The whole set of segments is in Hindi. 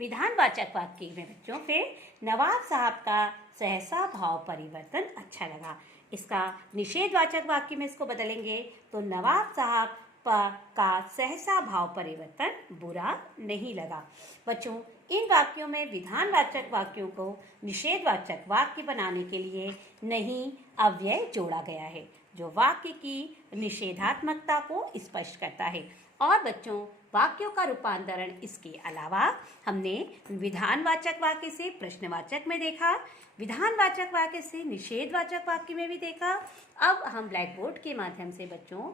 विधानवाचक वाक्य में बच्चों फिर नवाब साहब का सहसा भाव परिवर्तन अच्छा लगा। इसका निषेधवाचक वाक्य में इसको बदलेंगे तो नवाब साहब का सहसा भाव परिवर्तन बुरा नहीं लगा। बच्चों, इन वाक्यों में विधानवाचक वाक्यों को निषेधवाचक वाक्य बनाने के लिए नहीं अव्यय जोड़ा गया है, जो वाक्य की निषेधात्मकता को स्पष्ट करता है। और बच्चों, वाक्यों का रूपांतरण इसके अलावा हमने विधानवाचक वाक्य से प्रश्नवाचक में देखा, विधानवाचक वाक्य से निषेधवाचक वाक्य में भी देखा। अब हम ब्लैक बोर्ड के माध्यम से बच्चों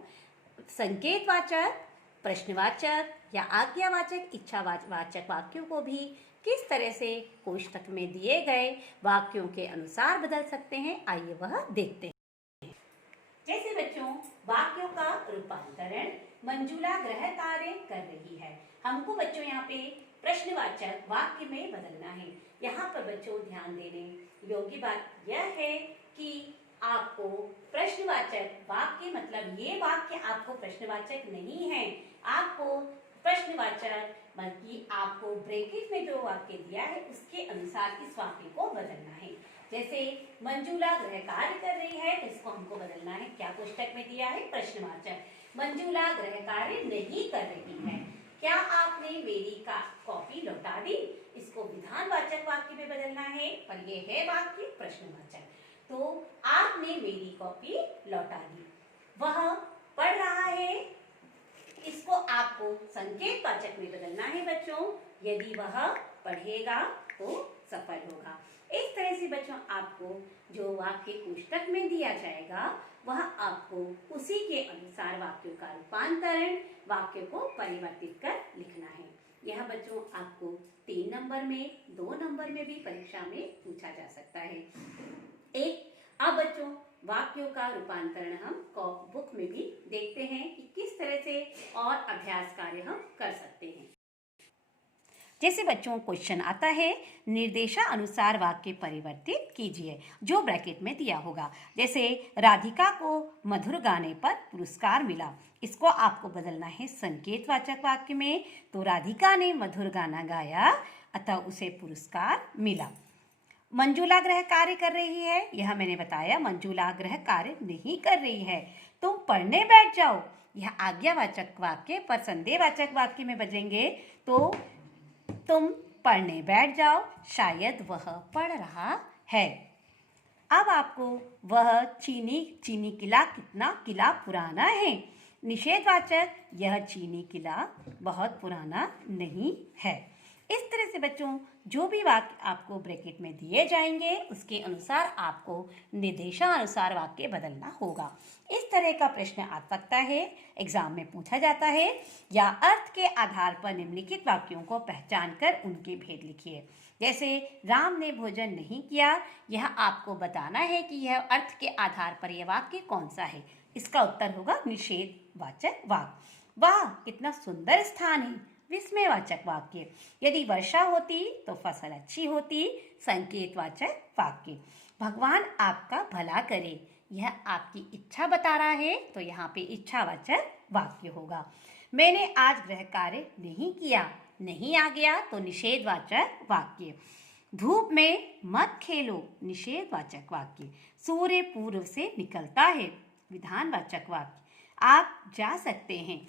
संकेतवाचक, प्रश्नवाचक या आज्ञावाचक, इच्छावाचक वाक्यों को भी किस तरह से कोष्ठक में दिए गए वाक्यों के अनुसार बदल सकते हैं, आइए वह देखते हैं। जैसे बच्चों, वाक्यों का रूपांतरण मंजुला गृह कार्य कर रही है। हमको बच्चों यहाँ पे प्रश्नवाचक वाक्य में बदलना है। यहाँ पर बच्चों ध्यान देने योग्य बात यह है कि आपको प्रश्नवाचक वाक्य मतलब ये वाक्य आपको प्रश्नवाचक नहीं है, आपको प्रश्नवाचक बल्कि आपको ब्रैकेट में जो वाक्य दिया है उसके अनुसार इस वाक्य को बदलना है। जैसे मंजूला गृह कार्य कर रही है तो इसको हमको बदलना है, क्या कोष्टक में दिया है प्रश्नवाचक। मंजूला गृह कार्य नहीं कर रही है, क्या आपने मेरी कॉपी लौटा दी, इसको विधानवाचक वाक्य में बदलना है, पर यह है वाक्य प्रश्नवाचक। तो आपने मेरी कॉपी लौटा दी, वह पढ़ रहा है, इसको आपको संकेतवाचक में बदलना है बच्चों, यदि वह पढ़ेगा तो सफल होगा। इस तरह से बच्चों आपको जो वाक्य कोष्ठक में दिया जाएगा वह आपको उसी के अनुसार वाक्यों का रूपांतरण, वाक्य को परिवर्तित कर लिखना है। यह बच्चों आपको 3 नंबर में, 2 नंबर में भी परीक्षा में पूछा जा सकता है। अब बच्चों वाक्यों का रूपांतरण हम बुक में भी देखते हैं कि किस तरह से और अभ्यास कार्य हम कर सकते हैं। जैसे बच्चों क्वेश्चन आता है, निर्देशानुसार वाक्य परिवर्तित कीजिए, जो ब्रैकेट में दिया होगा। जैसे राधिका को मधुर गाने पर पुरस्कार मिला, इसको आपको बदलना है संकेतवाचक वाक्य में, तो राधिका ने मधुर गाना गाया अतः उसे पुरस्कार मिला। मंजूला गृह कार्य कर रही है, यह मैंने बताया मंजूला गृह कार्य नहीं कर रही है, तुम पढ़ने बैठ जाओ, यह आज्ञावाचक वाक्य पर संदेहवाचक वाक्य में बदलेंगे तो तुम पढ़ने बैठ जाओ, शायद वह पढ़ रहा है। अब आपको वह चीनी किला कितना किला पुराना है, निषेधवाचक, यह चीनी किला बहुत पुराना नहीं है। इस तरह से बच्चों जो भी वाक्य आपको ब्रैकेट में दिए जाएंगे उसके अनुसार आपको निर्देशानुसार वाक्य बदलना होगा। इस तरह का प्रश्न आ सकता है, एग्जाम में पूछा जाता है, या अर्थ के आधार पर निम्नलिखित वाक्यों को पहचान कर उनके भेद लिखिए। जैसे राम ने भोजन नहीं किया, यह आपको बताना है कि यह अर्थ के आधार पर यह वाक्य कौन सा है। इसका उत्तर होगा निषेधवाचक वाक्य। वाह कितना सुंदर स्थान है, विस्मयवाचक वाक्य। यदि वर्षा होती तो फसल अच्छी होती, संकेतवाचक वाक्य। भगवान आपका भला करे, यह आपकी इच्छा बता रहा है तो यहाँ पे इच्छावाचक वाक्य होगा। मैंने आज गृह कार्य नहीं किया, नहीं आ गया तो निषेधवाचक वाक्य। धूप में मत खेलो, निषेधवाचक वाक्य। सूर्य पूर्व से निकलता है, विधानवाचक वाक्य। आप जा सकते हैं,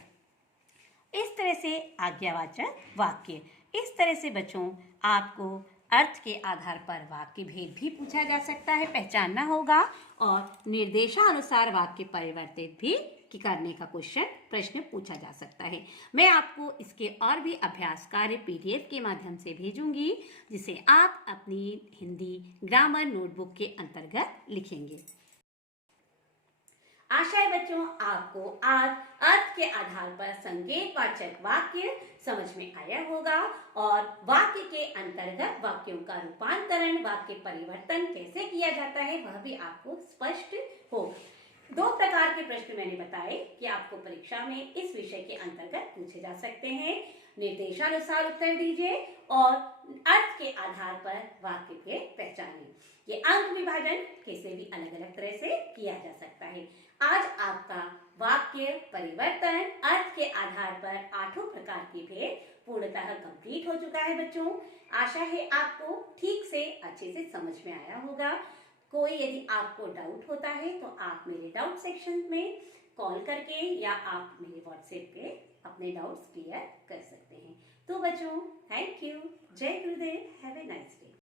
इस तरह से आज्ञावाचक वाक्य। इस तरह से बच्चों आपको अर्थ के आधार पर वाक्य भेद भी पूछा जा सकता है, पहचानना होगा, और निर्देशानुसार वाक्य परिवर्तित भी करने का प्रश्न पूछा जा सकता है। मैं आपको इसके और भी अभ्यास कार्य PDF के माध्यम से भेजूंगी, जिसे आप अपनी हिंदी ग्रामर नोटबुक के अंतर्गत लिखेंगे। आशा है बच्चों आपको आज अर्थ के आधार पर संकेतवाचक वाक्य समझ में आया होगा, और वाक्य के अंतर्गत वाक्यों का रूपांतरण, वाक्य परिवर्तन कैसे किया जाता है वह भी आपको स्पष्ट हो। 2 प्रकार के प्रश्न मैंने बताए कि आपको परीक्षा में इस विषय के अंतर्गत पूछे जा सकते हैं। निर्देशानुसार उत्तर दीजिए और अर्थ के आधार पर वाक्य के पहचानिए। ये अंक विभाजन कैसे भी अलग अलग तरह से किया जा सकता है। आज आपका वाक्य परिवर्तन, अर्थ के आधार पर 8 प्रकार के भेद पूर्णतः कंप्लीट हो चुका है बच्चों। आशा है आपको ठीक से अच्छे से समझ में आया होगा। कोई यदि आपको डाउट होता है तो आप मेरे डाउट सेक्शन में कॉल करके या आप मेरे व्हाट्सएप पे अपने डाउट्स क्लियर कर सकते हैं। तो बच्चों, थैंक यू। जय गुरुदेव। Have a nice day.